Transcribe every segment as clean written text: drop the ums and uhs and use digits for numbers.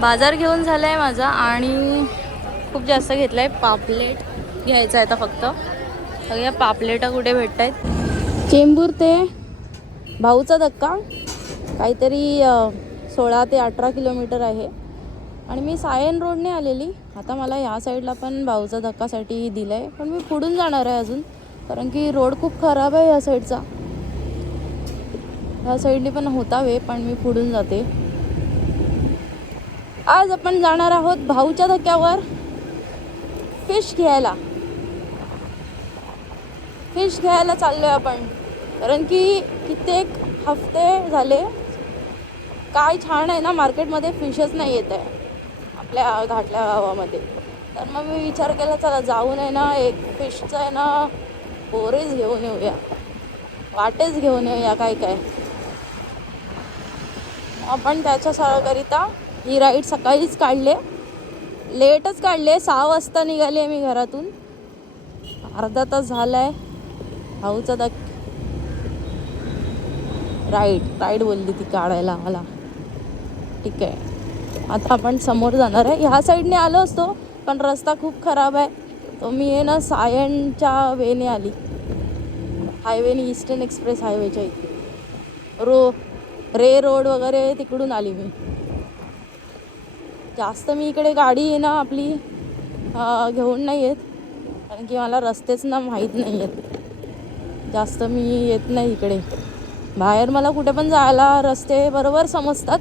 बाजार घेऊन झाला आहे माझा आणि खूप जास्त घेतला आहे. पापलेट घ्यायचं आहे आता फक्त. सगळ्या पापलेटा कुठे भेटत आहेत. चेंबूर ते भाऊचा धक्का काहीतरी 16 ते 18 किलोमीटर आहे. आणि मी सायन रोडने आलेली. आता मला ह्या साईडला पण भाऊचा धक्कासाठी दिलं आहे, पण मी पुढून जाणार आहे अजून, कारण की रोड खूप खराब आहे या साईडचा. ह्या साईडने पण होता वे, पण मी पुढून जाते. आज आपण जाणार आहोत भाऊच्या धक्क्यावर फिश घ्यायला. फिश घ्यायला चाललोय आपण, कारण की कित्येक हफ्ते झाले काय छान आहे ना, मार्केटमध्ये फिशच नाही येत आहे आपल्या घाटल्या गावामध्ये. तर मग मी विचार केला चला जाऊन आहे ना एक फिशचं आहे ना बोरेज घेऊन येऊया, वाटेच घेऊन येऊया काय काय. आपण त्याच्याकरिता ही राईड सकाळीच काढले, लेटच काढले. 6 वाजता निघाले मी घरातून. अर्धा तास झालाय. भाऊचा राईड बोलली ती काढायला मला. ठीक आहे, आता आपण समोर जाणार आहे. ह्या साईडने आलो असतो पण रस्ता खूप खराब आहे. तो मी आहे ना सायनच्या वेने आली, हायवेने, ईस्टर्न एक्सप्रेस हायवेच्या इथे रे रोड वगैरे तिकडून आली मी. जास्त मी इकडे गाडी आहे ना आपली घेऊन नाही येत, कारण की मला रस्तेच ना माहीत नाही आहेत. जास्त मी येत नाही इकडे बाहेर. मला कुठे पण जायला रस्ते बरोबर समजतात,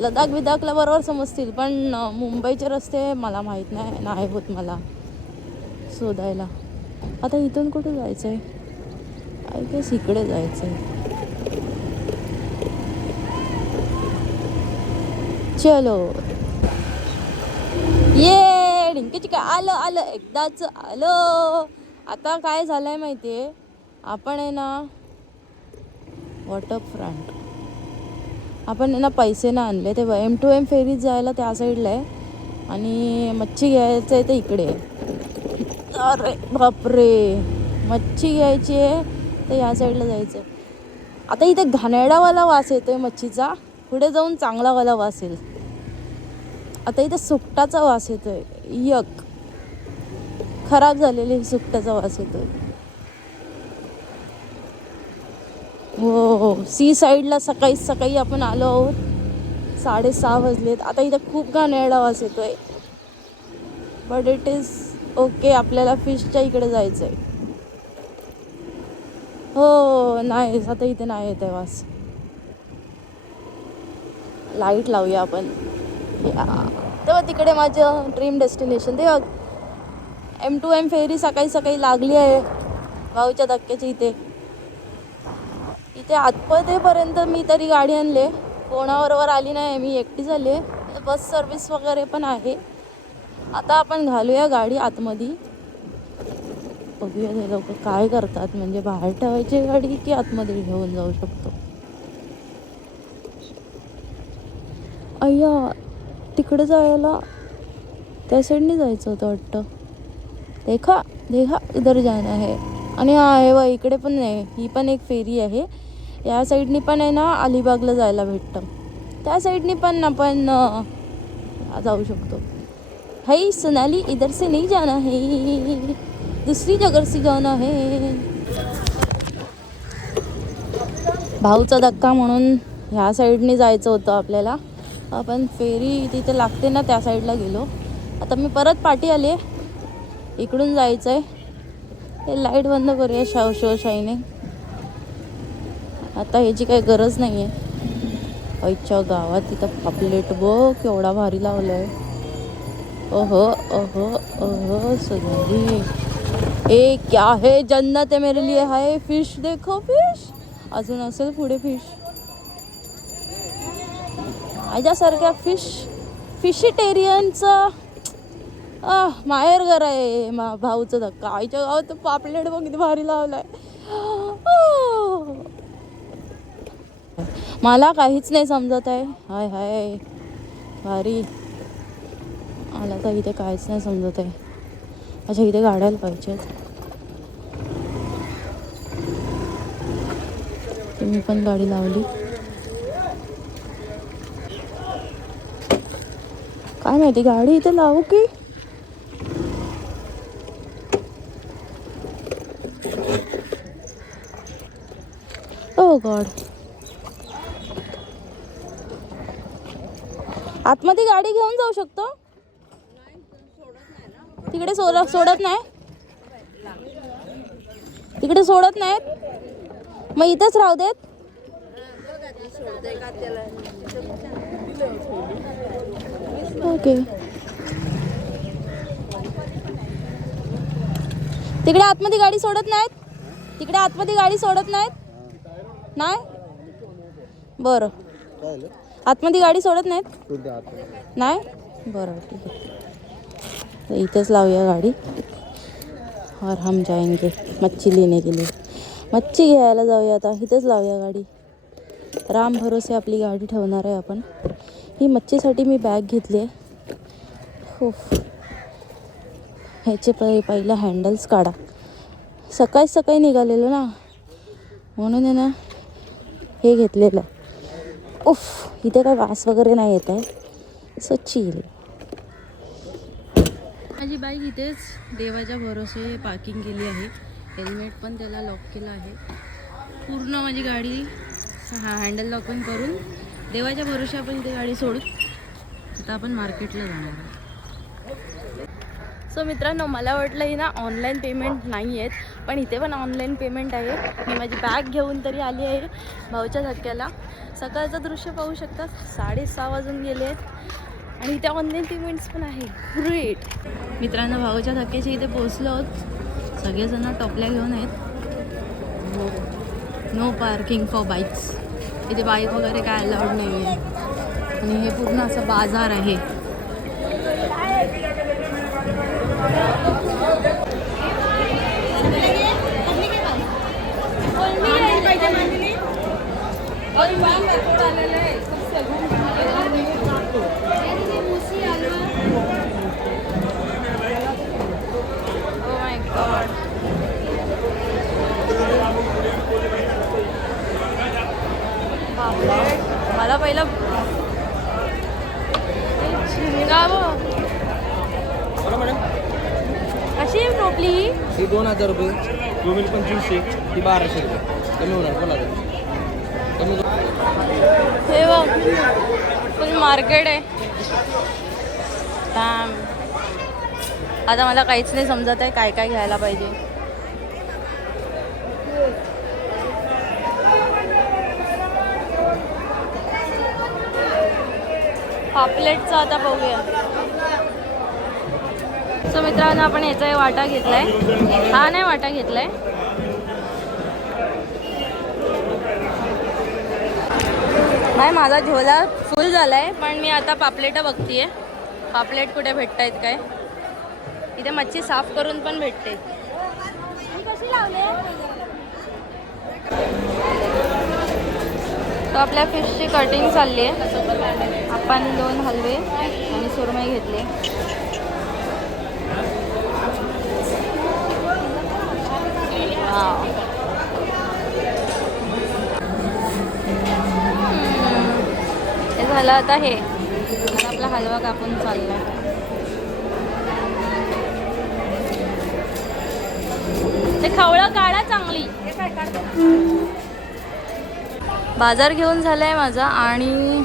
लडाख बिदाखला बरोबर समजतील, पण मुंबईचे रस्ते मला माहीत नाही होत मला शोधायला. आता इथून कुठे जायचं आहे? आय गेस इकडे जायचं आहे. चलो ये डिंकीची काय आलं एकदाच आलं. आता काय झालंय माहितीये, आपण आहे ना वॉटरफ्रंट, आपण आहे ना पैसे ना आणले ते M2M फेरीत जायला त्या साईडला आहे, आणि मच्छी घ्यायचं आहे ते इकडे आहे. अरे बापरे, मच्छी घ्यायची आहे तर या साईडला जायचं आहे. आता इथे घाणेरडावाला वास येतोय मच्छीचा, पुढे जाऊन चांगलावाला वास येईल. आता इथे सुकटाचा वास येतोय, यक, खराब झालेले सुकटाचा वास येतोय. हो, सी साईडला सकाळी आपण आलो आहोत. 6:30 वाजलेत. आता इथं खूप घाणेरडा वास येतोय, बट इट इज ओके. आपल्याला फिशच्या इकडे जायचं आहे. हो नाही, आता इथे नाही येत आहे वास. लाईट लावूया आपण. तेव्हा तिकडे माझं ड्रीम डेस्टिनेशन, तेव्हा M2M फेरी सकाळी लागली आहे भाऊच्या धक्क्याची. इथे आतपर्यंत मी तरी गाडी आणले, कोणाबरोबर आली नाही, मी एकटी झाली. बस सर्विस वगैरे पण आहे. आता आपण घालूया गाडी आतमध्ये, बघूया ते लोक काय करतात. म्हणजे बाहेर ठेवायची गाडी की आतमध्ये घेऊन जाऊ शकतो. अय्या, तिकडे जायला त्या साईडने जायचं होतं वाटतं. देखा इधर जाना है. आणि हा इकडे पण नाही, ही पण एक फेरी आहे. या साईडनी पण आहे ना अलिबागला जायला भेटतं. त्या साईडनी पण आपण जाऊ शकतो. है सोनाली, इधर से नहीं जाना है, दुसरी जगह से जाना है. भाऊचा धक्का म्हणून ह्या साईडनी जायचं होतं आपल्याला. आपण फेरी तिथे लागते ना त्या साईडला गेलो. आता मी परत पाठी आले, इकडून जायचं आहे. हे लाईट बंद करूया शाईने. आता ह्याची काही गरज नाही आहे. आईच्या गावात तिथं पापलेट बघ केवढा भारी लावला आहे. ओहो सुंदरी, ए क्या है, जन्नत है मेरे लिए. हाय फिश, देखो फिश. अजून असेल पुढे फिश. माझ्यासारख्या फिशिटेरियनचं माहेर घर आहे भाऊचं धक्का. आईच्या गावात पापलेट बघ किती भारी लावलाय. मला काहीच नाही समजत आहे. हाय भारी. मला तर इथे काहीच नाही समजत आहे. अच्छा, इथे गाड्याला पाहिजेत. मी पण गाडी लावली. काय माहिती गाडी इथे लावू की ओ गॉड. आतमध्ये गाडी घेऊन जाऊ शकतो तिकडे. सोडत नाही तिकडे, सोडत नाहीत. मग इथेच राहू देत. ओके. तिकडे आतमध्ये गाडी सोडत नाहीत. तिकडे आतमध्ये गाडी सोडत नाहीत. नाही बरं. आतमध्ये गाडी सोडत नाहीत. नाही बरं ठीक आहे. तर इथेच लावूया गाडी. और हम जाएंगे मच्छी लेने के लिए. मच्छी घ्यायला जाऊया आता. इथेच लावूया गाडी. राम भरोसे आपली गाडी ठेवणार आहे आपण. ही मच्छीसाठी मी बॅग घेतली आहे. हो ह्याचे पहिलं हँडल्स काढा. सकाळी निघालेलो ना म्हणून आहे ना हे घेतलेलं. उफ इथे काय वास वगैरे नाही येत आहे. So chill. माझी बाईक इथेच देवाच्या भरोसे पार्किंग केली आहे. हेल्मेट पण त्याला लॉक केलं आहे. पूर्ण माझी गाडी हँडल लॉक पण करून देवाच्या भरोसे आपण इथे गाडी सोडू. आता आपण मार्केटला जाणार आहोत. सो मित्रांनो मला वाटलं ही ना ऑनलाईन पेमेंट नाही आहेत पण इथे पण ऑनलाईन पेमेंट आहे. मी माझी बॅग घेऊन तरी आली आहे भाऊच्या धक्क्याला. सकाळचं दृश्य पाहू शकता. 6:30 वाजून गेले आहेत आणि इथे ऑनलाईन पेमेंट्स पण आहे. ग्रेट. मित्रांनो भाऊच्या धक्क्याच्या इथे पोहोचलो आहोत. सगळेजण टोपल्या घेऊन आहेत. No parking for bikes. इथे बाईक वगैरे काय अलाउड नाही आहे आणि हे पूर्ण असं बाजार आहे. मला पहिलं झिंगावं. कशी आहे टोपली ही 2000 रुपये. 2500 ती 1200 रुपये. कमी होणार बोला कमी. हे बघ फुल मार्केट आहे. आता मला काहीच नाही समजत आहे काय काय घ्यायला पाहिजे. पापलेटचा आता बघूया. सो मित्रांनो आपण याचा वाटा घेतलाय. हा नाही वाटा घेतलाय. नाही माझा झोला फुल झालाय पण मी आता पापलेट बघतीये. पापलेट कुठे भेटत आहेत काय. इथे मच्छी साफ करून पण भेटते. कशी लावले. तर आपल्या फिशची कटिंग चालली आहे. आपण 2 हलवे आणि सुरमई घेतले. हे झालं. आता हे आपला हलवा कापून चाललाय. ते खवळं काढा चांगली. बाजार घेऊन झालाय माझा आणि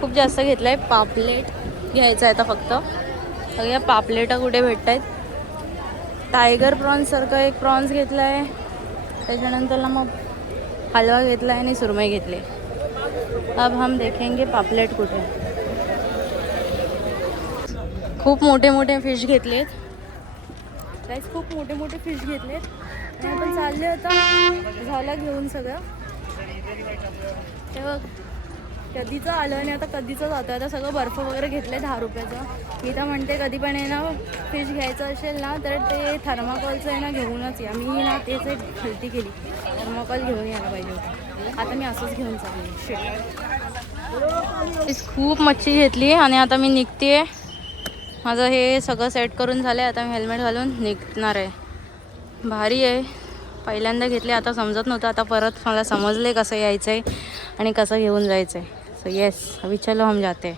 खूप जास्त घेतलाय. पापलेट घ्यायचं आहे आता फक्त. सगळ्या पापलेटा कुठे भेटत आहेत. टायगर प्रॉन्स सारखा एक प्रॉन्स घेतला आहे. त्याच्यानंतरला मग हलवा घेतला आहे आणि सुरमई घेतली. अब हम देखेंगे पापलेट कुठे. खूप मोठे मोठे फिश घेतलेत. गाईस खूप मोठे मोठे फिश घेतलेत आणि आपण चालले आता झालं घेऊन सगळं. तेव्हा कधीचं आलं आणि आता कधीचं जातं. आता सगळं बर्फ वगैरे घेतलं 10 रुपयाचं. मी तर म्हणते कधी पण आहे ना फिश घ्यायचं असेल ना तर ते थर्माकोलचं आहे ना घेऊनच या. मी ना तेच एक गलती केली. थर्माकोल घेऊन यायला पाहिजे होतं. आता मी असंच घेऊन चालले. खूप मच्छी घेतली आणि आता मी निघते. माझं हे सगळं सेट करून झालं आहे. आता मी हेल्मेट घालून निघणार आहे. भारी आहे. पहिल्यांदा घेतले. आता समजत नव्हतं. आता परत मला समजले कसं यायचं आहे आणि कसं घेऊन जायचं आहे. सो येस अभी चलो हम जाते हैं.